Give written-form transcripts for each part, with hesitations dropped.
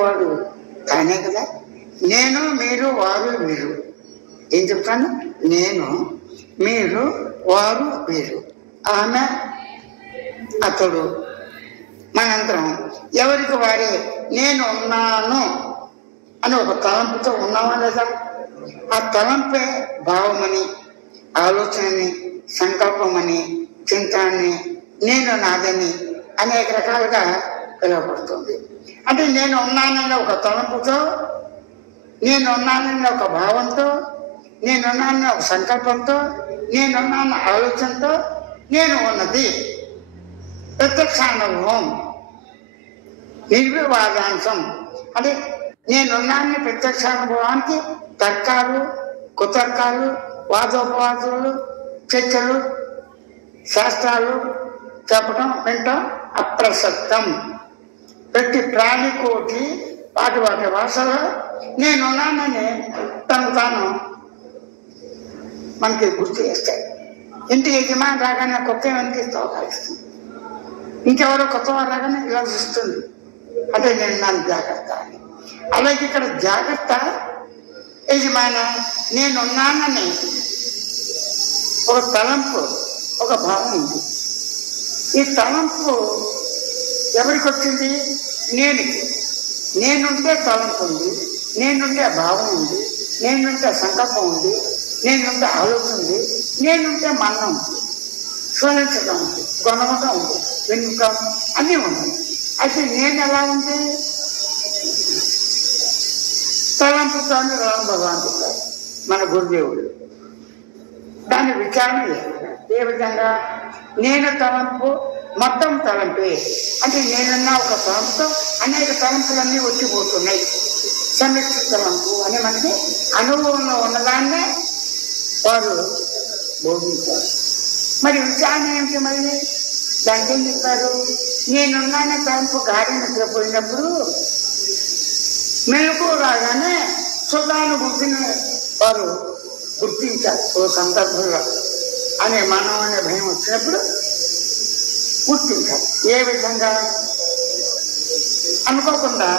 వాడు తానే కదా. నేను, మీరు, వారు, వీరు. ఏం చెప్తాను? నేను, మీరు, వారు, వీరు. ఆమె, అతడు, మనందరం ఎవరికి వారే నేను ఉన్నాను అని ఒక తలంపుతో ఉన్నామా లేదా? ఆ తలంపే భావమని, ఆలోచనని, సంకల్పమని, చింతాన్ని, నేను నాదని అనేక రకాలుగా పిలువబడుతుంది. అంటే నేను ఉన్నానన్న ఒక తలంపుతో, నేను ఉన్నానన్న ఒక భావంతో, నేనున్నానన్న ఒక సంకల్పంతో, నేనున్నాన్న ఆలోచనతో నేను ఉన్నది ప్రత్యక్షానుభవం, నిర్వివాదాంశం. అంటే నేనున్నాన్ని ప్రత్యక్షానుభవానికి తర్కాలు, కుతర్కాలు, వాదోపవాదాలు, చర్చలు, శాస్త్రాలు చెప్పడం వింటాం అప్రసక్తం. ప్రతి ప్రాణికోటి వాటి భాషలో నేనున్నానని తను తాను మనకి గుర్తు చేస్తాయి. ఇంటికి యజమాని రాగానే కొత్త వెనక్కి తోకాలిస్తుంది, ఇంకెవరో కొత్త వారు రాగానే ఇలా చూస్తుంది. అంటే నేను నన్ను జాగ్రత్త అని. అలాగే ఇక్కడ జాగ్రత్త యజమాన నేనున్నానని ఒక తలంపు, ఒక భావం ఉంది. ఈ తలంపు ఎవరికి వచ్చింది? నేనుకి. నేనుంటే తలంపు ఉంది, నేనుంటే భావం ఉంది, నేనుంటే సంకల్పం ఉంది, నేనుంటే ఆలోచన ఉంది, నేనుంటే మన్నం ఉంది, స్వరించడం ఉంది, గొనవడం ఉంది, వెనుక అన్నీ ఉన్నాయి. అయితే నేను ఎలా ఉంది? తలంపుతో రామ భగవాన్ చెప్పారు మన గురుదేవుడు. దాని విచారణ ఏ విధంగా? నేను తలంపు మొత్తం తలంపే. అంటే నేనున్న ఒక తలంపుతో అనేక తలంపులన్నీ వచ్చిపోతున్నాయి. సమిష్టి తలంపు అని మనకి అనుభవంలో ఉన్నదాన్నే వారు బోధించారు. మరి విచారణ ఏమిటి? మళ్ళీ దానికి ఏం చెప్పారు? నేనున్నానే తలంపు గాడి నిద్రపోయినప్పుడు మెలకు రాగానే సుఖానుభూతిని వారు గుర్తించారు. ఓ సందర్భంలో అనే మనం అనే భయం వచ్చినప్పుడు గుర్తించారు. ఏ విధంగా? అనుకోకుండా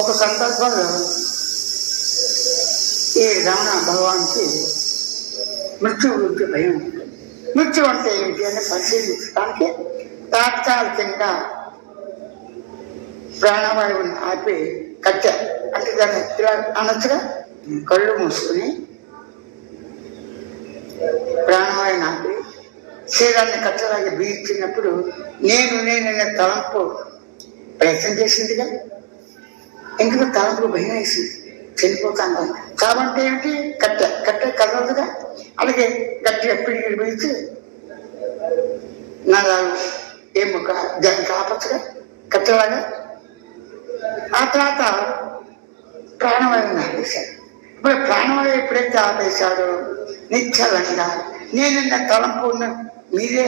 ఒక సందర్భంలో ఈ రమణ భగవాన్కి మృత్యు గురించి భయం ఉంటుంది. మృత్యు అంటే ఏంటి అని పరిశీలించడానికి తాత్కాలికంగా ప్రాణవాయువుని ఆపి కట్టారు. అంటే దాన్ని ఇలా అనొచ్చుగా కళ్ళు మూసుకుని ప్రాణవాయువుని ఆపి శరీరాన్ని కట్టలాగా బీర్చినప్పుడు నేననే తలంపు ప్రయత్నం చేసిందిగా. ఎందుకు తలంపు భయం వేసింది, చనిపోతాను కాబట్టి ఏంటి? కట్టే కదలదుగా. అలాగే గట్టిగా పిడికి బీచి నరాలు ఏముక దానికి ఆపచ్చుగా కట్టలాగా. ఆ తర్వాత ప్రాణవాయువుని ఆపేశాడు. ఇప్పుడు ప్రాణవాయువు ఎప్పుడైతే ఆపేశాడో నిశ్చలంగా నేనున్న తలంపు మీరే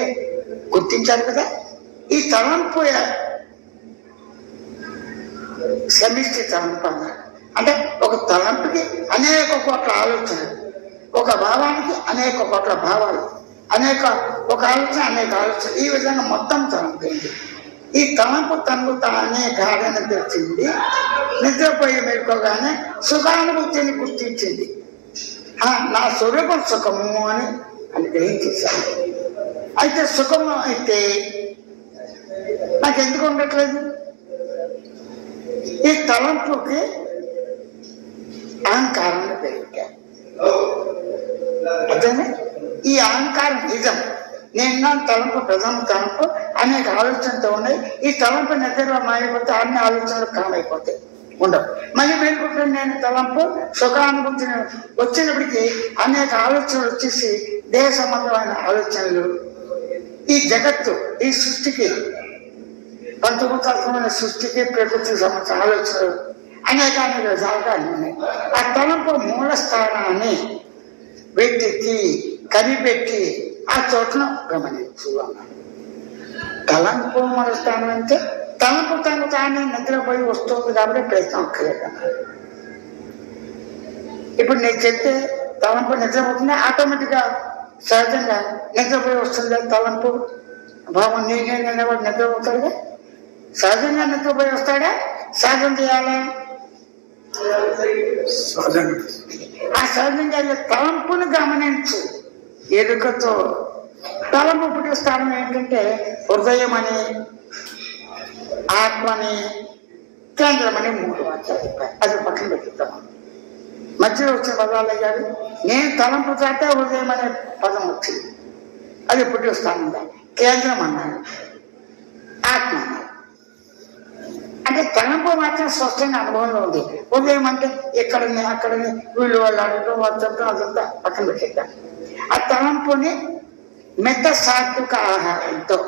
గుర్తించారు కదా. ఈ తలంపు సమిష్టి తలంపు అన్నారు. అంటే ఒక తలంపుకి అనేక కోట్ల ఆలోచనలు, ఒక భావానికి అనేక కోట్ల భావాలు, ఒక ఆలోచన అనేక ఆలోచన, ఈ విధంగా మొత్తం తలంపు ఏంటి? ఈ తలంపు తనకు తానే గాఢ నిద్ర చెంది నిద్రపోయి మేలుకోగానే సుఖానుభూతిని గుర్తించింది. నా స్వరూపం సుఖము అని గ్రహించేశాను. అయితే సుఖము అయితే నాకు ఎందుకు ఉండట్లేదు? ఈ తలంపుకి అహంకారంలో పెరిగాను. అర్థమే? ఈ అహంకారం నిజం. నేను తలంపు ప్రథమ తలంపు అనేక ఆలోచనతో ఉన్నాయి. ఈ తలంపు నిద్రలో మాయపోతే అన్ని ఆలోచనలు కామైపోతాయి, ఉండవు. మళ్ళీ మేలుకుంటే నేను తలంపు సుఖానుభూతి వచ్చినప్పటికీ అనేక ఆలోచనలు వచ్చేసి దేహ సంబంధమైన ఆలోచనలు, ఈ జగత్తు, ఈ సృష్టికి, పంచభూతాత్మకమైన సృష్టికి, ప్రకృతికి సంబంధించిన ఆలోచనలు అనేక విధాలుగా ఉన్నాయి. ఆ తలంపు మూల స్థానాన్ని వెతికి కనిపెట్టి ఆ చోట్ల గమనించు అన్నాడు. తలంపు మూల స్థానం అంటే తలంపు తను తానే నిద్రపోయి వస్తుంది కాబట్టి ప్రయత్నం అక్కర్లేదు అన్నాడు. ఇప్పుడు నేను చెప్తే తలంపు నిద్రపోతుంది, ఆటోమేటిక్గా సహజంగా నిద్రపోయి వస్తుంది. తలంపు భావం నేనే వాడు నిద్రపోతాడుగా, సహజంగా నిద్రపోయి వస్తాడా? సహజం చేయాలా? ఆ సహజం చేయాలి. తలంపును గమనించు. ఎరుకతో తలంపు పుట్టే స్థానం ఏంటంటే హృదయం అని, ఆత్మని, కేంద్రం అని 3 వాక్యాలు చెప్పారు. అది పక్కన పెట్టుతాం. మధ్యలో వచ్చిన పదాలు అయ్యారు. నేను తలంపు చాటే హృదయం అనే పదం వచ్చింది. అది పుట్టే స్థానం. కేంద్రం అన్నాడు, ఆత్మ అన్నాడు. అంటే తలంపు మాత్రం స్పష్టంగా అనుభవంలో ఉంది. హృదయం అంటే ఎక్కడని అక్కడని వీళ్ళు వాళ్ళు అడగడం వచ్చడం అదంతా పక్కన పెట్టేద్దాం. ఆ తలంపుని మెత్త సాత్విక ఆహారంతో,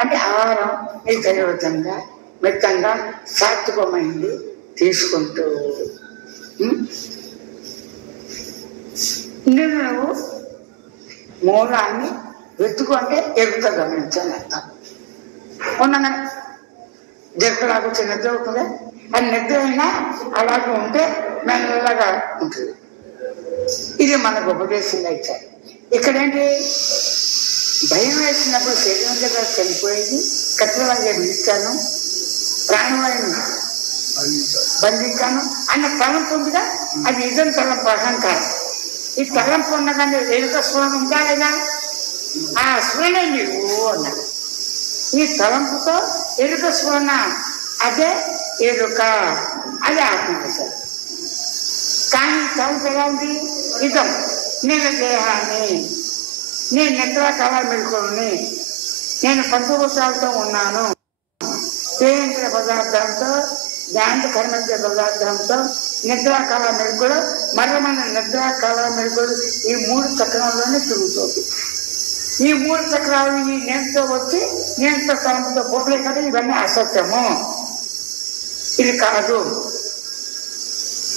అంటే ఆహారం నిజంగా మెత్తంగా సాత్వికమైంది తీసుకుంటూ నువ్వు మూలాన్ని వెతుకు. అంటే ఎగుతా గమనించాలి అర్థం. ఉండగా జరగలాగా వచ్చే నిద్ర అవుతుంది. అది నిద్ర అయినా అలాగే ఉంటే మెల్లగా ఉంటుంది. ఇది మనకు ఉపదేశంగా ఇచ్చారు. ఇక్కడేంటి, భయం వేసినప్పుడు శరీరం దగ్గర చనిపోయేది, కట్టెలాగే పిలిచాను, ప్రాణవాయుని బంధించాను అన్న తలంపు ఉందిగా, అది ఇదం తలంపు, అహంకారం. ఈ తలంపు ఉండగానే ఎరుక స్ఫురణ ఉందా లేదా? ఆ స్ఫురణ నీవు అన్నాడు. ఈ తలంపుతో ఎరుక స్ఫురణ, అదే ఎరుక, అదే ఆత్మవిషయం. కానీ తలంపు ఎలా ఉంది? ఇదం, నేను దేహాన్ని, నేను నిద్ర కళ మెలుకుని, నేను పంచభూతాలతో ఉన్నాను, సేంద్రియ పదార్థంతో, దాంతో కర్మేంద్రియ పదార్థంతో, నిద్ర కళ మెలుకుడు, మరమైన నిద్ర కళ మెలుకుడు ఈ 3 చక్రాల్లోనే తిరుగుతుంది. ఈ 3 చక్రాలు ఈ నేనుతో వచ్చి నేనుతో తలంపుతో పోట్లే కదా, ఇవన్నీ అసత్యము, ఇది కాదు.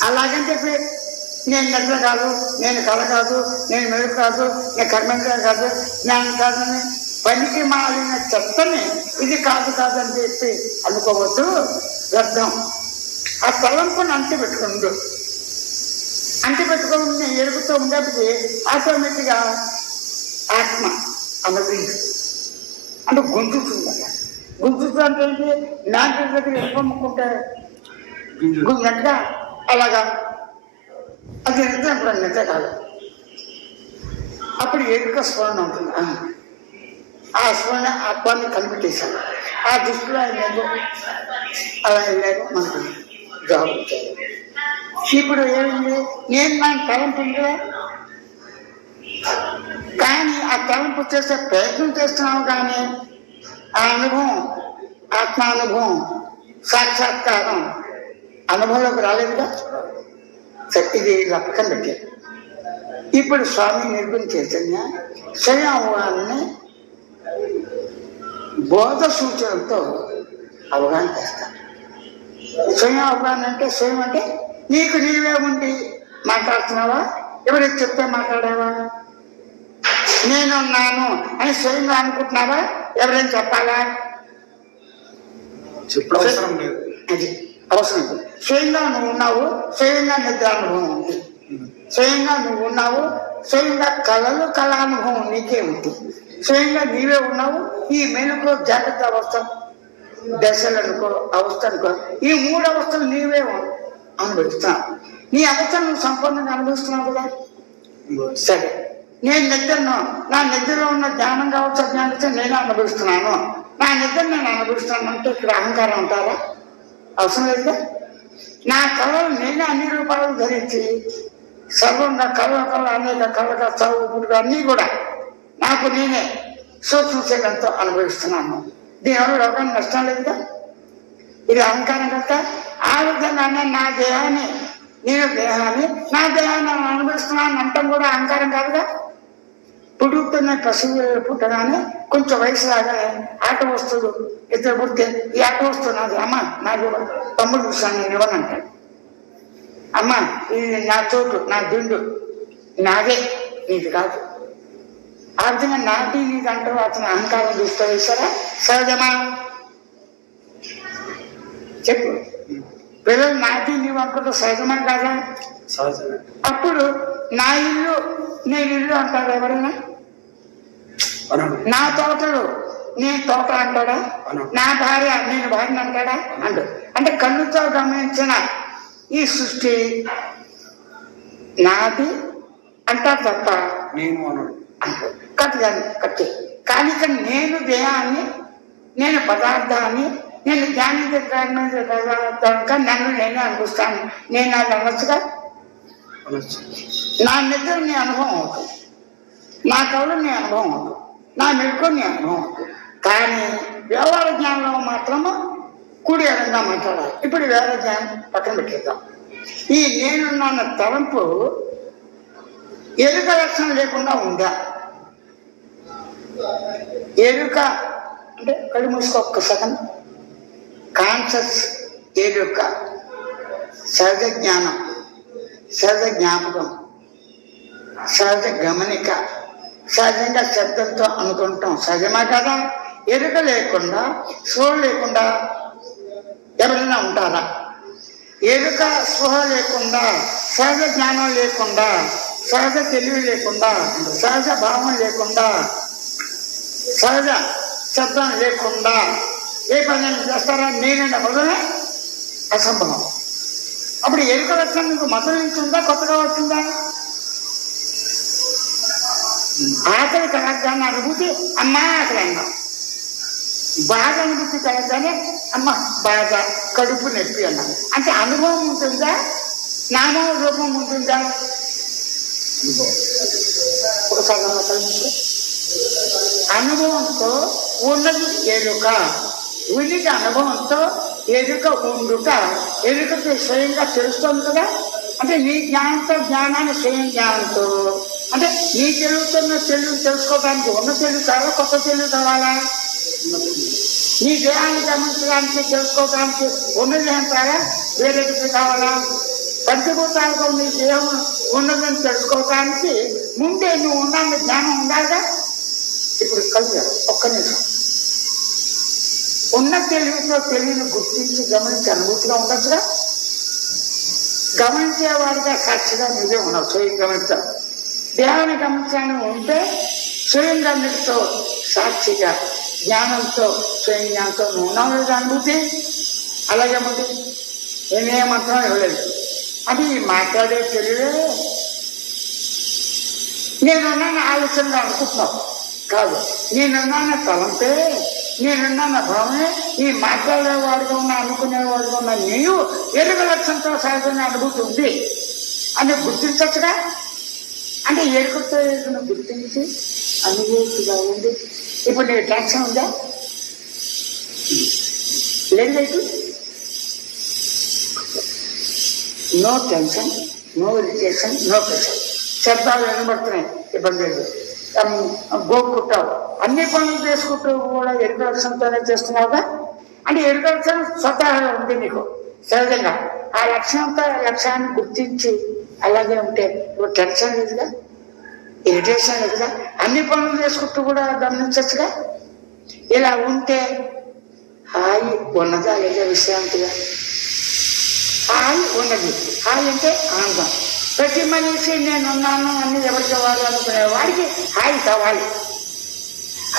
అలాగని చెప్పి నేను నిద్ర కాదు, నేను కళ కాదు, నేను మెరుగు కాదు, నేను కర్మేంద్రియ కాదు, జ్ఞానం కాదని పనికి మాలిన చెత్తని ఇది కాదు కాదని చెప్పి అనుకోవద్దు, వ్యర్థం. ఆ తలంపుని అంటి పెట్టుకుండు. అంటి పెట్టుకోకుండా ఎరుగుతూ ఉండేది ఆటోమేటిక్గా ఆత్మ అనుభవించు అంటే గొంతుతుంది. గొంతుతూ అంటే ఏంటి? నాటి దగ్గర ఎక్కువ అమ్ముకుంటే గుంజంగా అలాగా అది నిద్ర, ఇప్పుడు నిద్ర కాదు. అప్పుడు ఎరుక స్ఫురణ ఉంటుంది. ఆ స్ఫురణ ఆత్మాన్ని కనిపెట్టేశాను. ఆ దృష్టిలో ఆయన అలా వెళ్ళారు, మనకు జాబ్ వచ్చారు. ఇప్పుడు ఏమైంది? నేను నా తలంపు ఉందా, కానీ ఆ తలంపు చేసే ప్రయత్నం చేస్తున్నావు, కానీ ఆ అనుభవం, ఆత్మానుభవం, సాక్షాత్కారం అనుభవంలోకి రాలేదుగా. ఇది ఇలా పక్కన పెట్టారు. ఇప్పుడు స్వామి నిర్గుణ చైతన్య స్వయం అవగాహనని బోధ సూచనలతో అవగాహన చేస్తాను. స్వయం అవగాహన అంటే, స్వయం అంటే నీకు నీవే ఉండి మాట్లాడుతున్నావా? ఎవరికి చెప్తే మాట్లాడావా? నేనున్నాను అని స్వయంగా అనుకుంటున్నావా? ఎవరైనా చెప్పాలా? అది అవసరం. స్వయంగా నువ్వు ఉన్నావు, స్వయంగా నిద్ర అనుభవం ఉంది, స్వయంగా నువ్వు ఉన్నావు, స్వయంగా కళానుభవం నీకే ఉంది, స్వయంగా నీవే ఉన్నావు. ఈ మెలుకో జాగ్రత్త అవస్థ, దశలు అనుకో, అవస్థ అనుకో, ఈ 3 అవస్థలు నీవే అనుభవిస్తున్నావు. నీ అవస్థను నువ్వు సంపూర్ణంగా అనుభవిస్తున్నావు కదా. సరే, నేను నిద్రను, నా నిద్రలో ఉన్న జ్ఞానం కావచ్చు, అజ్ఞానం నేను అనుభవిస్తున్నాను, నా నిద్ర నేను అనుభవిస్తున్నాను అంటే ఇక్కడ అహంకారం ఉంటారా? అవసరం లేదుగా. నా కళలు నేనే అన్ని రూపాయలు ధరించి సర్వంగా కళ అనేక కళగా చదువుకుడుగా అన్నీ కూడా నాకు నేనే సూక్ష్మ శరీరంతో అనుభవిస్తున్నాను. దీనివల్ల లోకానికి నష్టం లేదుగా. ఇది అహంకారం కదా. ఆ విధంగానే నా దేహాన్ని, నేను దేహాన్ని, నా దేహాన్ని అనుభవిస్తున్నాను అంటాం కూడా అహంకారం కాదుగా. పుట్టుతున్న పశువు పుట్టగానే కొంచెం వయసు రాగానే ఆట వస్తువులు ఇద్దరు పుడితే ఈ ఆట వస్తువు నాది, అమ్మ నాకు తమ్ముడు చూసాను నేను ఇవ్వనంటాడు. అమ్మ ఇది నా చోటు, నా దిండు నాదే, నీది కాదు. ఆ విధంగా నాటి నీది అంటారు. అతను అహంకారం తీసుకొస్తారా? సహజమా? చెప్పు. పిల్లలు నాటి నీవు అనుకుంటూ సహజమా కాదా? అప్పుడు నా ఇల్లు, నేను ఇల్లు అంటారు ఎవరైనా? నా తోటలు, నేను తోట అంటాడా? నా భార్య నేను భార్యను అంటాడా? అండు. అంటే కన్నుతో గమనించిన ఈ సృష్టి నాది అంటారు తప్ప నేను అన్నాడు అంటాడు. కట్టి కానీ ఇక్కడ నేను దేహాన్ని, నేను పదార్థాన్ని, నేను జ్ఞానించే కనుక నన్ను నేనే అనిపిస్తాను. నేను అది అనొచ్చుగా. నా నిద్ర నీ అనుభవం అవుతుంది, నా కవులు నీ అనుభవం అవుతుంది, నా మెరుకు నీ అనుభవం అవుతుంది. కానీ వ్యవహార జ్ఞానంలో మాత్రము కూడి ఎడంగా మాట్లాడాలి. ఇప్పుడు వ్యవహార జ్ఞానం పక్కన పెట్టేద్దాం. ఈ నేనున్న తలంపు ఎరుక లక్షణం లేకుండా ఉందా? ఎరుక అంటే కళ్ళు మూసుకో ఒక్క సెకండ్. కాన్షియస్ ఎరుక, సహజ జ్ఞానం, సహజ జ్ఞాపకం, సహజ గమనిక, సహజంగా శబ్దంతో అనుకుంటాం. సహజమా కదా? ఎరుక లేకుండా, స్పృహ లేకుండా ఎవరైనా ఉంటారా? ఎరుక స్పృహ లేకుండా, సహజ జ్ఞానం లేకుండా, సహజ తెలివి లేకుండా, సహజ భావం లేకుండా, సహజ శబ్దం లేకుండా ఏ పని చేస్తారా? నేనండి మొదలే అసంభవం. అప్పుడు ఎరుక లక్షణం మీకు మొదలు నుంచి ఉందా, కొత్తగా వచ్చిందా? ఆకలి కలగగానే అనుభూతి అమ్మా ఆకలి అన్నాం. బాధ అనుభూతి కలగగానే అమ్మ బాధ, కడుపు నొప్పి అన్నాం. అంటే అనుభవం ఉంటుందా, నామం రూపం ఉంటుందా? ఒకసారి అనుభవంతో ఉన్నది ఎరుక, ఉనికి అనుభవంతో ఎరుక ఉండుట. ఎరుకకి స్వయంగా తెలుస్తుంది కదా. అంటే నీ జ్ఞానంతో జ్ఞానాన్ని స్వయం జ్ఞానంతో, అంటే నీ తెలుగుతున్న తెలుగు తెలుసుకోవడానికి ఉన్న తెలుగు కావాలా, కొత్త తెలుగు కావాలా? నీ దేహాన్ని గమనించడానికి తెలుసుకోవడానికి ఉన్నది అంటారా, వేరేది కావాలా? పంచభూతాలకు నీ దేహం ఉన్నదని తెలుసుకోవడానికి ముందే నువ్వు ఉన్న జ్ఞానం ఉండాలిగా. ఇప్పుడు కలిసి ఒక్క నిమిషం. ఉన్న తెలివితో తెలివిని గుర్తించి గమనించి అనుభూతిగా ఉండొచ్చుగా. గమనించేవాడిగా సాక్షిగా నువ్వే ఉన్నావు, స్వయం గమనిస్తా. దేహాన్ని గమనించాలని ఉంటే స్వయం గమనితో సాక్షిగా జ్ఞానంతో స్వయం జ్ఞానంతో నువ్వు ఉన్నావు లేదా అనుభూతి. అలాగే ముందు నేనేమంటాం ఇవ్వలేదు. అది మాట్లాడే తెలివే నేనున్నాను ఆలోచనగా అనుకుంటున్నావు కాదు. నేనున్నాన్న తలంపే, నేనున్నాన్న భావమే. ఈ మాట్లాడేవాడుగా ఉన్న, అనుకునేవాడుగా ఉన్న నీవు ఎరుక లక్ష్యంతో సహజంగా అనుభూతి ఉంది అని గుర్తించచ్చుగా. అంటే ఎరుకతో ఏదైనా గుర్తించి అనుభూతిగా ఉంది. ఇప్పుడు నీకు టెన్షన్ ఉందా? లేదు. No tension, no irritation, no pressure. శబ్దాలు వినబడుతున్నాయి, ఇబ్బంది లేదు. గోక్కుంటావు, అన్ని పనులు చేసుకుంటూ కూడా ఎరుక లక్షణంతోనే చేస్తున్నావుగా. అంటే ఎరుక లక్షణం స్వతహాగా ఉంది నీకు సహజంగా. ఆ లక్ష్యాన్ని గుర్తించి అలాగే ఉంటే ఇప్పుడు టెన్షన్ లేదుగా, ఇరిటేషన్ లేదుగా, అన్ని పనులు చేసుకుంటూ కూడా గమనించచ్చుగా. ఇలా ఉంటే హాయి ఉన్నదా లేదా విశ్రాంతిగా? హాయి ఉన్నది. హాయి అంటే ఆనందం. ప్రతి మనిషి నేనున్నాను అన్ని ఎవరికి వారు అనుకునే వాడికి హాయి కావాలి.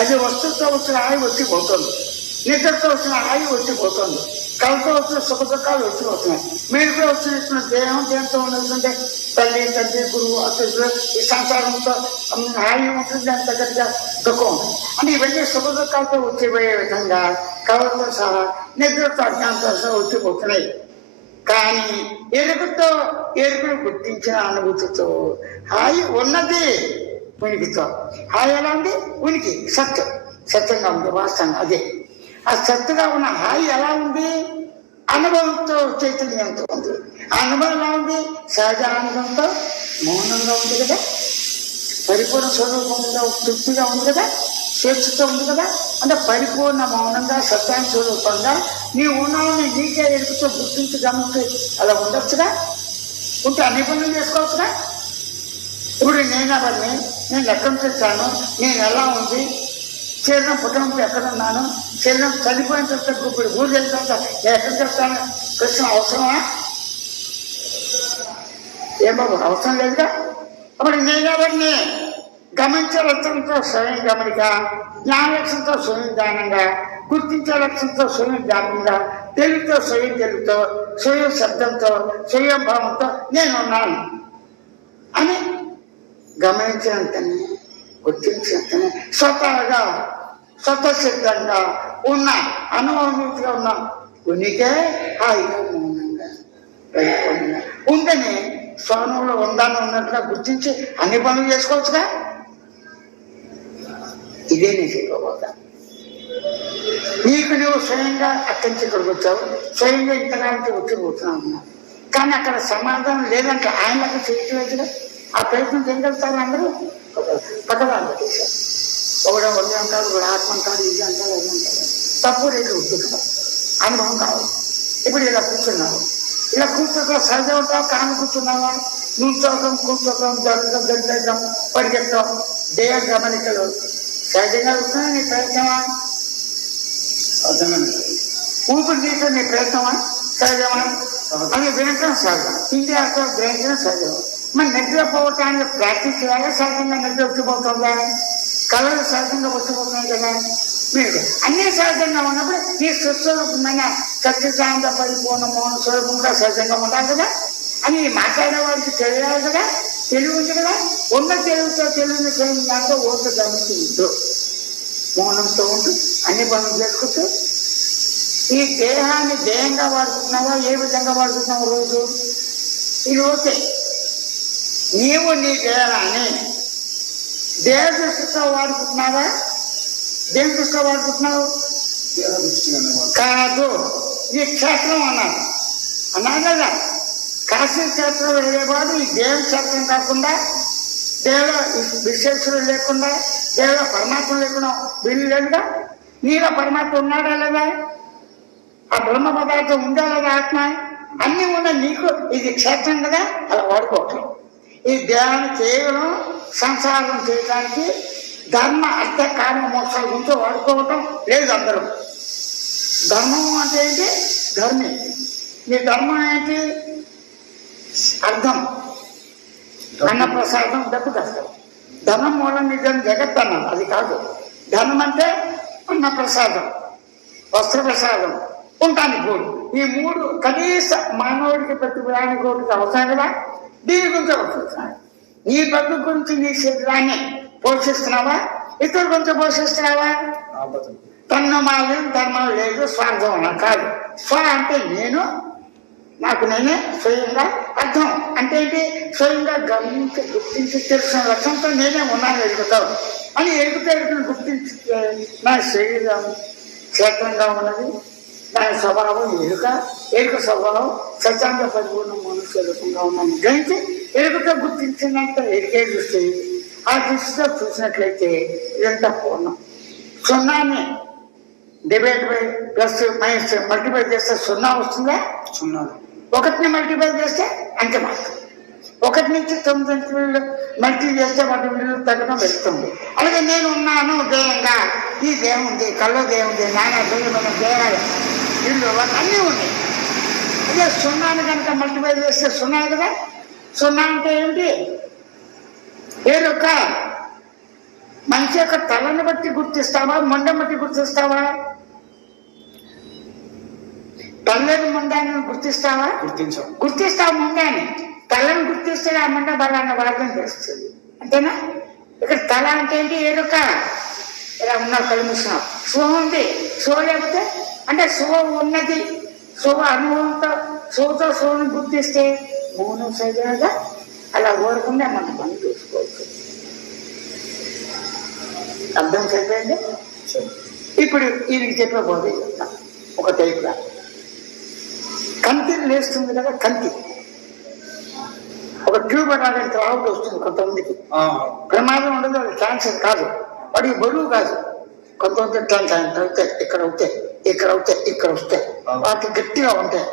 అది వస్తువుతో వచ్చిన హాయి వచ్చిపోతుంది, నిద్రతో వచ్చిన హాయి వచ్చిపోతుంది, కళ్ళతో వచ్చిన సుఖ దుఃఖాలు వచ్చిపోతున్నాయి. మీరుతో వచ్చినటువంటి దేహం దేంతో ఉన్నటువంటి తల్లి, తండ్రి, గురువు, అతిథులు, ఈ సంసారంతో హాయి ఉంటుంది, దాని దగ్గరగా దుఃఖం ఉంటుంది. అంటే ఇవన్నీ సుఖ దుఃఖాలతో వచ్చిపోయే విధంగా కళ్ళతో సహా నిద్రతో అజ్ఞానంతో సహా వచ్చిపోతున్నాయి. కానీ ఎరుకను గుర్తించిన అనుభూతితో హాయి ఉన్నది. ఉనికితో హాయి ఎలా ఉంది? ఉనికి సత్యంగా ఉంది, వాస్తవంగా అదే. ఆ సత్తుగా ఉన్న హాయి ఎలా ఉంది? అనుభవంతో చైతన్యంతో ఉంది. ఆ అనుభవం ఎలా ఉంది? సహజ ఆనందంతో మౌనంగా ఉంది కదా, పరిపూర్ణ స్వరూపంగా తృప్తిగా ఉంది కదా, స్వేచ్ఛతో ఉంది కదా. అంటే పరిపూర్ణ మౌనంగా సత్యాన్ని స్వరూపంగా నీ ఉన్నావని నీకే ఎరుకుతో గుర్తించి గమనించి అలా ఉండొచ్చుగా. ఉంటే అన్ని పనులు చేసుకోవచ్చుగా. ఇప్పుడు నేనెవరిని, నేను ఎక్కడి నుంచి వచ్చాను, నేను ఎలా ఉంది, శరీరం పుట్టినప్పుడు ఎక్కడున్నాను, శరీరం చనిపోయిన తర్వాత ఇప్పుడు ఊరు వెళ్ళిన తర్వాత నేను ఎక్కడికి వస్తాను ప్రశ్న అవసరమా? ఏం బాబు అవసరం లేదుగా. అప్పుడు నేనెవరిని, గమనించే లక్షణంతో స్వయం గమనిక, జ్ఞాన లక్షణంతో స్వయం జ్ఞానంగా, గుర్తించే లక్షణంతో స్వయం జ్ఞానంగా, తెలుగుతో స్వయం తెలుగుతో, స్వయం శబ్దంతో, స్వయం భావంతో నేనున్నాను అని గమనించినంతనే, గుర్తించినంతనే స్వతహాగా స్వతసిద్ధంగా ఉన్న అనుభూతిగా ఉన్న ఉనికే హాయిగా మౌనంగా పరిపూర్ణంగా ఉందని స్వరంలో ఉందాన్ని ఉన్నట్టుగా గుర్తించి అన్ని పనులు చేసుకోవచ్చుగా. ఇదే నేను చెప్పబోతా. నీకు నువ్వు స్వయంగా అక్కడి నుంచి ఇక్కడికి వచ్చావు, స్వయంగా ఇంతకాలంకి వచ్చిపోతున్నావు అన్నావు. కానీ అక్కడ సమాధానం లేదంటే ఆయనకు చేయట్లేదుగా. ఆ ప్రయత్నం చేయగలుగుతారు అందరూ. పక్కదాన్ని పెట్టేశారు. ఒకడే ఒళ్ళు అంటారు, ఒకడు ఆత్మ అంటారు, ఇది అంటారు, అది అంటారు. తప్పు రేట్లు ఉద్దుకున్నావు, అనుభవం కావాలి. ఇప్పుడు ఇలా కూర్చున్నావు, ఇలా కూర్చోక సహజం ఉంటావు. కాను కూర్చున్నావా, కూర్చోవటం కూర్చోవటం జరగడం గడిపేయడం పరిగెత్తడం దేహ గమనికలు సహజంగా అవుతున్నా నీ ప్రయత్నమా? ఊపిరి తీయటం నీ ప్రయత్నమా? సహజమా? అది వినటం సహజం, తిండి అర్థం గ్రహించడం సహజం. మరి నిద్రపోవటానికి ప్రాక్టీస్ చేయాలి. సహజంగా నిద్ర వచ్చిపోతుందా? కళలు సహజంగా వచ్చిపోతున్నాయి కదా. మీరు అన్ని సహజంగా ఉన్నప్పుడు ఈ సుస్వరూపమైన సత్యశాంత పరిపూర్ణ మౌన స్వరూపం కూడా సహజంగా ఉంటారు కదా అని మాట్లాడే వారికి తెలియాలి కదా. తెలివి ఉంది కదా. ఉన్న తెలుగుతో తెలుగుని తెలియని దాంతో ఓట్లు గమనించు, మౌనంతో ఉంటూ అన్ని పనులు చేసుకుంటూ ఈ దేహాన్ని దేహంగా వాడుకుంటున్నావా, ఏ విధంగా వాడుకుంటున్నావు రోజు? ఇది ఓకే. నీవు నీ దేహాన్ని దేహ దృష్టితో వాడుకుంటున్నావా, దేని దృష్టిలో వాడుకుంటున్నావు? కాదు. ఈ క్షేత్రం అన్నారు కదా. కాశీ క్షేత్రం వెళ్ళేవాడు ఈ దేవ క్షేత్రం కాకుండా, దేవ విశేషులు లేకుండా, దేవ పరమాత్మ లేకుండా వీళ్ళు లేదుగా. నీలో పరమాత్మ ఉన్నాడా లేదా? ఆ బ్రహ్మ పదార్థం ఉందా లేదా? ఆత్మ అన్నీ ఉన్న నీకు ఇది క్షేత్రం కదా. అలా వాడుకోవటం. ఈ దేహాన్ని కేవలం సంసారం చేయడానికి ధర్మ అర్థ కామ మోక్షాల గురించి వాడుకోవటం లేదు అందరూ. ధర్మం అంటే ఏంటి? ధర్మి. నీ ధర్మం ఏంటి? అర్థం, అన్నప్రసాదం, డబ్బు కష్టం. ధనం మూలం నిజం జగత్ అన్నారు, అది కాదు. ధనం అంటే అన్నప్రసాదం, వస్త్రప్రసాదం, ఉంటానికి గోడు. ఈ మూడు కనీస మానవుడికి ప్రతి ప్రాణి గోడికి అవసరం కదా. దీని గురించి ఆలోచిస్తున్నాడు. నీ బతుకు గురించి నీ శరీరాన్ని పోషిస్తున్నావా, ఇతరుల గురించి పోషిస్తున్నావా? తన్ను మాత్రం ధర్మం లేదు, స్వార్థం అన్నా కాదు. స్వ అంటే నేను, నాకు నేనే స్వయంగా. అర్థం అంటే ఏంటి? స్వయంగా గమనించి గుర్తించి తెలిసిన లక్ష్యంతో నేనే ఉన్నాను ఎరుగుతావు అని ఎరుగును గుర్తించి నా శరీరం క్షేత్రంగా ఉన్నది, దాని స్వభావం ఎరుక స్వభావం సత్యాంగ పరిపూర్ణ మనుష్య రూపంగా ఉన్నాను గ్రహించి ఎరుగుతో గుర్తించినంత ఎరికే దృష్టి. ఆ దృష్టితో చూసినట్లయితే ఇదంతా పూర్ణం. సున్నాన్ని divide by plus minus multiply చేస్తే సున్నా వస్తుందా? సున్నా. ఒకటిని మల్టిప్లై చేస్తే అంకె మారుతుంది. 1 నుంచి 9 అంకెలు మల్టీ చేస్తే వాటి విలువ తగ్గడం వెళ్తుంది. అలాగే నేను ఉన్నాను దేహంగా. ఈ దేహం ఉంది, కళ్ళ దేహం ఉంది, నానా దేహమైన దేహాలు ఇల్లు అన్నీ ఉన్నాయి. అదే సున్నాను కనుక మల్టిప్లై చేస్తే సున్నా కదా. సున్నా అంటే ఏమిటి? ఏరొక్క మనిషి యొక్క తలని బట్టి గుర్తిస్తావా, మొండెం బట్టి గుర్తిస్తావా? తల్లని మొండాన్ని గుర్తిస్తావా? గుర్తిస్తావు మొండాన్ని. తలని గుర్తిస్తే ఆ మొండ బలాన్ని వాడడం చేస్తుంది, అంతేనా? ఇక్కడ తల అంటే ఏంటి? ఏరొక్క ఇలా ఉన్నావు, కళ్ళు మూసినావు. శుభ ఉంది, శుభ లేకపోతే అంటే శుభ ఉన్నది. శుభ అనుభవంతో శుభతో శుభను గుర్తిస్తే మౌనం సహజంగా అలా ఓరకుండా మనం పని చూసుకోవచ్చు. అర్థం సరిపోయింది. ఇప్పుడు ఈయనకి చెప్పబోదే చెప్తాం. ఒక టైప్గా కంతి లేస్తుంది కదా. కంతి ఒక ట్యూబ్ అనేది త్రావుకు వస్తుంది కొంతమందికి. ప్రమాదం ఉండదు, అది క్యాన్సర్ కాదు, వాడికి బరువు కాదు. కొంతమంది క్యాన్సర్ అవుతాయి, ఇక్కడ అవుతాయి, ఇక్కడ అవుతాయి, ఇక్కడ వస్తాయి, వాటికి గట్టిగా ఉంటాయి.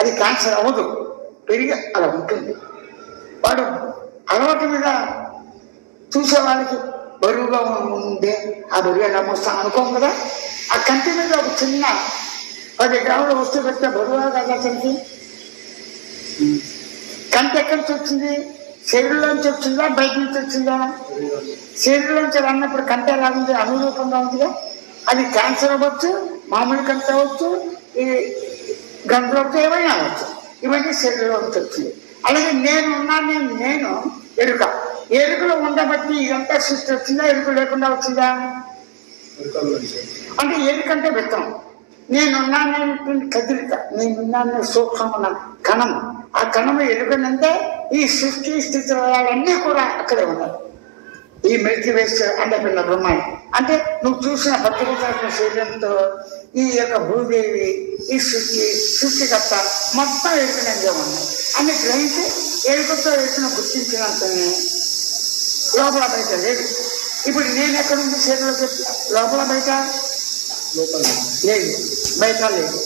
అది క్యాన్సర్ అవ్వదు, పెరిగి అలా ఉంటుంది. వాడు అలవాటు మీద చూసే వాళ్ళకి బరువుగా ఉంది, ఆ బరువు ఎలా మోస్తాం అనుకోం కదా. ఆ కంటి మీద ఒక చిన్న 10 గ్రాముల వస్తువు పెడితే బరువుగా కదా అతనికి. కంటి ఎక్కడి నుంచి వచ్చింది? శరీరంలోంచి వచ్చిందా, బయట నుంచి వచ్చిందా? శరీరంలోంచి అన్నప్పుడు కంటే ఎలా ఉంది, అనురూపంగా ఉందిగా. అది క్యాన్సర్ అవ్వచ్చు, మామూలు కంట అవ్వచ్చు, ఈ గంటలు అవ్వచ్చు, ఏమైనా అవ్వచ్చు. ఇవన్నీ శరీరంలో వచ్చింది. అలాగే నేను ఉన్నాను, నేను ఎరుక. ఎరుకలో ఉండబట్టి ఇదంతా సృష్టి వచ్చిందా, ఎరుక లేకుండా వచ్చిందా? అంటే ఎరుకంటే విత్తనం. నేనున్నాను కదిలిక, నేనున్నాను సూక్ష్మమైన కణం. ఆ కణము ఎరుకనంటే ఈ సృష్టి స్థితి అన్నీ కూడా అక్కడే ఉన్నాయి. ఈ మిల్కీ వేస్ట్ అండపిల్ల బ్రహ్మాండం అంటే నువ్వు చూసిన భద్రత శరీరంతో ఈ యొక్క భూదేవి, ఈ సృష్టికర్త మొత్తం ఎరుకనంగా ఉన్నాయి అని గ్రహించి ఎరుకతో ఎరుకను గుర్తించినంతనే లోపల బయట లేదు. ఇప్పుడు నేను ఎక్కడుంది శరీరంలో చెప్పి లోపల బయట లేదు, బయట లేదు.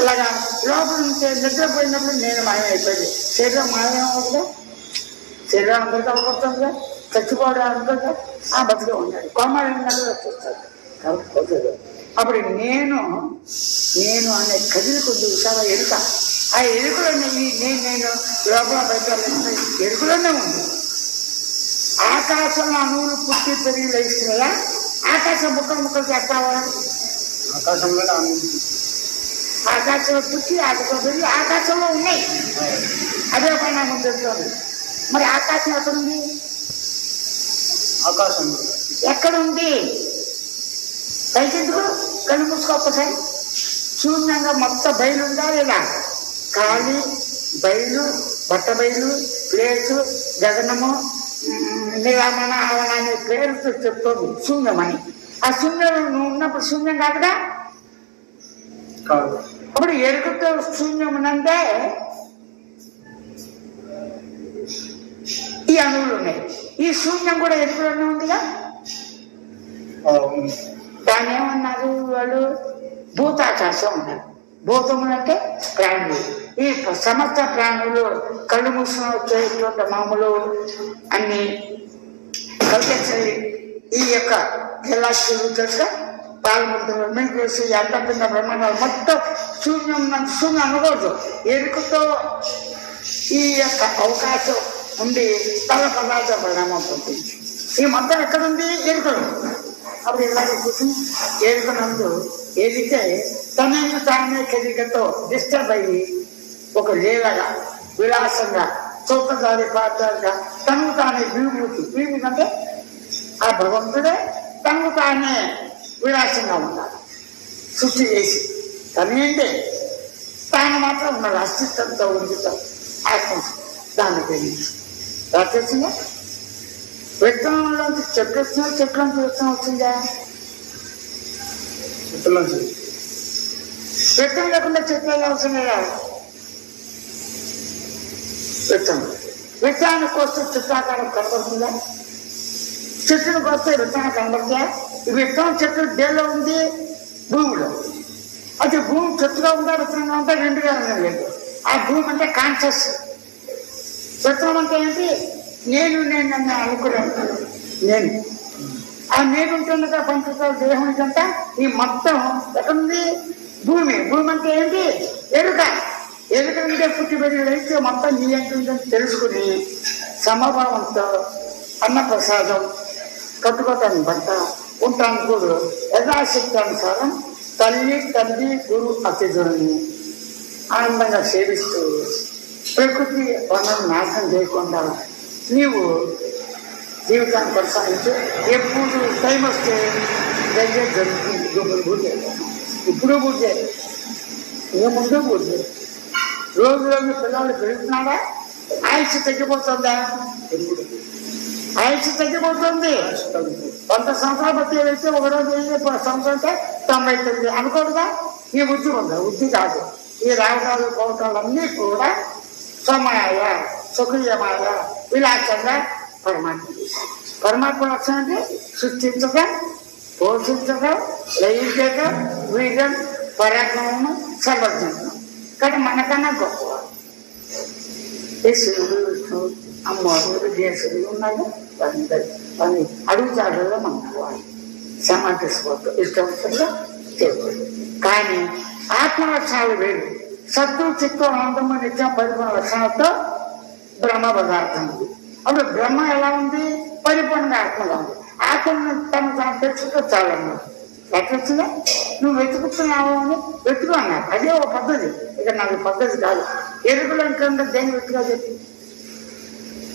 ఎలాగా లోపల ఉంటే నిద్రపోయినప్పుడు నేను మాయమైపోయింది, శరీరం మాయమవుతుందా? శరీరం అందరికీ అవబడుతుందిగా, చచ్చిపోవడం అనుకుంటా ఆ బతిగా ఉన్నాడు, కోమాడు చూస్తాడు కాబట్టి. అప్పుడు నేను అనే కదిలి కొద్ది చాలా ఎరుక. ఆ ఎరుకలోనే నేను లోపల బయట ఎరుకలోనే ఉంది. ఆకాశంలో అణువులు పుట్టి పెరిగి లేస్తున్నాయా? ఆకాశం ముక్కలు చేస్తావా? ఆకాశంలోనే ఆకాశంలో పుట్టి ఆకాశంలో పెరిగి ఆకాశంలో ఉన్నాయి. అదే పరిణామం చెప్తుంది. మరి ఆకాశం ఎక్కడుంది? ఆకాశంలో ఎక్కడుంది? పైకెందుకు? కళ్ళు మూసుకోకపోతాయి. శూన్యంగా మొత్తం బయలు ఉందా లేదా? ఖాళీ బయలు, బట్ట బయలు, ప్లేసు, గగనము, నిరామణ, ఆవరణ అనే పేరుతో చెప్తుంది శూన్యమని. ఆ శూన్యంలో నువ్వు ఉన్నప్పుడు శూన్యం కాదుగా. అప్పుడు ఎరుకతో శూన్యమనంటే ఈ అణువులు ఉన్నాయి. ఈ శూన్యం కూడా ఎరుకలోనే ఉందిగా. దాన్ని ఏమన్నారు వాళ్ళు? భూతాకాశం ఉన్నారు. భూతములు అంటే ప్రాణులు. ఈ సమస్త ప్రాణులు కళ్ళు మూసుకుని వచ్చేటువంటి మామూలు అన్ని కలిసి ఈ యొక్క గెలాక్సీలు తెలుసుగా, పాల్గొంటున్నారు. మీకు తెలిసి అంతపిన్న బ్రహ్మాండాలు మొత్తం శూన్యం శూన్యం అనకూడదు. ఎరుకతో ఈ యొక్క అవకాశం ఉండి స్థల పదార్థ పరిణామం పొందింది. ఈ మొత్తం ఎక్కడుంది? ఎరుకలు. అప్పుడు ఇలాగే కూర్చుని ఎరుకనందు ఏదైతే తనను తానే కదికతో డిస్టర్బ్ అయ్యి ఒక లీలగా విలాసంగా చౌకదారి పాత్రగా తనకు తానే విభూతి అంటే ఆ భగవంతుడే తనకు తానే విలాసంగా ఉండాలి. సృష్టి చేసి తనేంటే తాను మాత్రం ఉన్నాడు. అస్తిత్వంతో ఉంచుతాం ఆత్మ దాన్ని గ్రహించి రాకేసిందా? విత్తనంలోంచి చెట్లు వచ్చినా చెట్లను విత్తనం వచ్చిందా? విత్తనం లేకుండా చెట్లు ఎలా వస్తున్నాయా? విత్తనానికి వస్తే చిత్రాకారం కనబడుతుందా? చెట్టును వస్తే విత్తనం కనబడుతుందా? ఈ విత్తనం చెట్టు దేనిలో ఉంది? భూమిలో. అది భూమి చెట్టుగా ఉందా విత్తనంగా ఉందా? రెండుగా లేదు. ఆ భూమి అంటే కాన్షియస్. విత్తనం అంటే ఏంటి? నేను నన్ను అనుకున్నాను. నేను ఆ నేను ఉంటుండగా పంచుతారు దేహం కంటే ఈ మొత్తం ఎక్కడుంది? భూమి. భూమి అంటే ఏంటి? ఎరుక. ఎరుక ఉంటే పుట్టి పెరిగి అయితే మొత్తం నీ అంటుందని తెలుసుకుని సమభావంతో అన్నప్రసాదం, కట్టుకోవటానికి భర్త, ఉంటాను గురు యథాశక్తి అనుసారం తల్లి, తండ్రి, గురు, అతిథులని ఆనందంగా సేవిస్తూ ప్రకృతి వనరులు నాశనం చేయకుండా నీవు జీవితాన్ని కొనసాగించు. ఎప్పుడు టైం వస్తే దగ్గర జరుగుతుంది. పూజ ఇప్పుడు పూజ ముందు పూజ. రోజు పిల్లలు పెరుగుతున్నాడా? ఆయుష్ తగ్గిపోతుందా? ఎప్పుడు ఆయుష్ తగ్గిపోతుంది. 100 సంవత్సరాలు బట్టి వెళ్తే ఒకరోజు 1000 సంవత్సరాలు 99 అనుకోరుగా. ఈ బుద్ధి ఉంది. బుద్ధి కాదు. ఈ రావటాలు పోవటాలన్నీ కూడా సమయ సుఖీయమాయ విలాసంగా పరమాత్మ లక్షణం అంటే సృష్టించగా, పోషించగా, లయించగా, వీరం, పరాక్రమము, సమర్థనం. కానీ మనకన్నా గొప్పవాడు ఈ శివుడు, విష్ణువు, అమ్మవారు, దేశులు ఉన్నాడు. వాడిని అడుగుతాడుగా మనవాడు సమాధిస్పోతూ ఇష్టంగా చేయకూడదు. కానీ ఆత్మలక్షణాలు వేరు. సత్తు, చిత్తం, ఆనందము, నిత్యం, పరిపూర్ణ లక్షణాలతో బ్రహ్మ పదార్థం ఉంది. అప్పుడు బ్రహ్మ ఎలా ఉంది? పరిపూర్ణంగా ఆత్మగా ఉంది. ఆత్మను తను తెలుసుకుంటే చాలన్నాడు. ఎట్లా వచ్చిందా? నువ్వు వెతుకుతున్నావు అని వెతుకు అన్నాడు. అదే ఒక పద్ధతి. ఇక నాకు పద్ధతి కాదు. ఎరుకులు అంటే దేని వెతుగా చెప్పి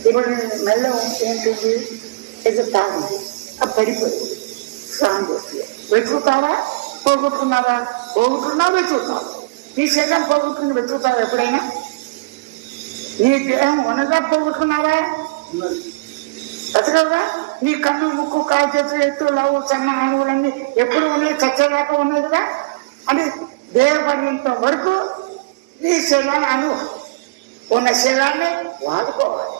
ఇప్పుడు మెల్ల ఏంటిది ఎదుగుతాఉంది. ఆ పడిపోయింది స్నానం చేస్తుంది. వెతుకుతావా పోగొట్టుకున్నావా? పోగొట్టుకున్నా వెతుకుతావు. నీ శరీరం పోగొట్టుకుని వెతుకుతావా ఎప్పుడైనా? నీ దేహం ఉన్నదా పోగొట్టుకున్నావా? బతకగా నీ కన్ను ముక్కు కాలు చేతులు ఎత్తు లవ్వు సన్న అణువులన్నీ ఎప్పుడు ఉన్నాయి? చచ్చేదాకా ఉన్నాయి కదా. అంటే దేహ పర్యంతం వరకు నీ శరీరాన్ని ఉన్న శరీరాన్ని వాడుకోవాలి.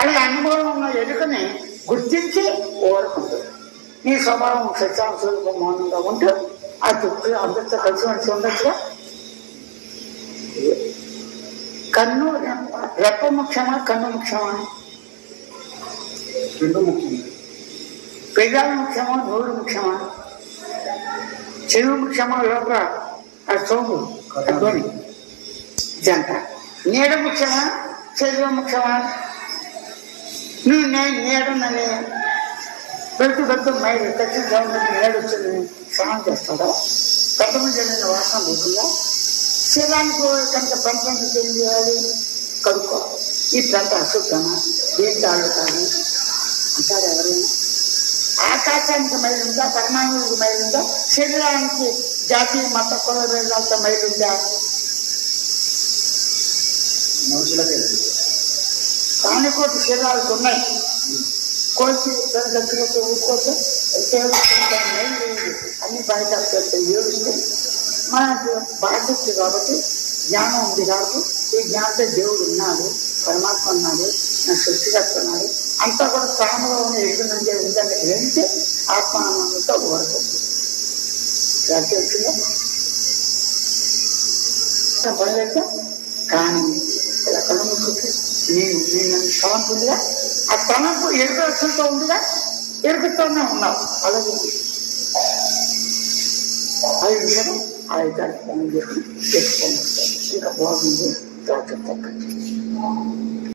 అలాగే అనుభవం ఉన్న ఎరుకని గుర్తించి ఓడుకుంటుంది. నీ స్వభావం సత్యాంశాలకు మౌనంగా ఉంటూ ఆ చుట్టూ అందరితో కలిసి మంచి ఉండొచ్చుగా. కన్ను రెప్ప ముఖ్యమా కన్ను ముఖ్యమా? రెండు ముఖ్యం. పెదాలు ముఖ్యమా నోరు ముఖ్యమా? చెరువు ముఖ్యమా లోపల ఆ సోము ధ్వని జంట? నీడ ముఖ్యమా చెరువు ముఖ్యమా? నువ్వు నేను నీడనని పెడుతూ మైలు కట్టి గవర్నమెంట్ నీడ వచ్చింది స్నానం చేస్తాడా? పెద్దమంది వెళ్ళిన వాసన పోతుందా? శరీరానికి కనుక పెంపంకి ఏం చేయాలి? కడుక్కోవాలి. ఈ పెంట అశుద్ధమా? దేంట్లో ఆడుతాను అంటారు ఎవరైనా? ఆకాశానికి మైలుందా? పరిమాణానికి మైలుందా? శరీరానికి జాతి మత కుల వేదాలతో మైలుందా? ప్రాణికోటి శరీరాలకు ఉన్నాయి. కోసి దగ్గరతో ఊరుకోతే మైలు లేదు. అన్ని బయట ఏడుస్తే మనకు బాధ్యత కాబట్టి జ్ఞానం ఉంది కాబట్టి ఈ జ్ఞానంతో దేవుడు ఉన్నాడు, పరమాత్మ ఉన్నాడు, నా సృష్టికర్త ఉన్నాడు, అంతా కూడా ప్రాణంలో ఉన్న ఎదుగునంటే ఉందని గ్రహించి ఆత్మానందంతో ఓడుతుంది. తెలిసిందా? పనిలేక కానీ ఇలా కళ్ళు ముసుకు నేను తలంపు ఉందిగా, ఆ తలంపు ఎరుకతో ఉందిగా, ఎరుకతోనే ఉన్నావు. అలాగే 5 నిమిషాలు 5 పని చేసుకుని తెచ్చుకోండి. ఇంకా బాగుంది జాగ్రత్త.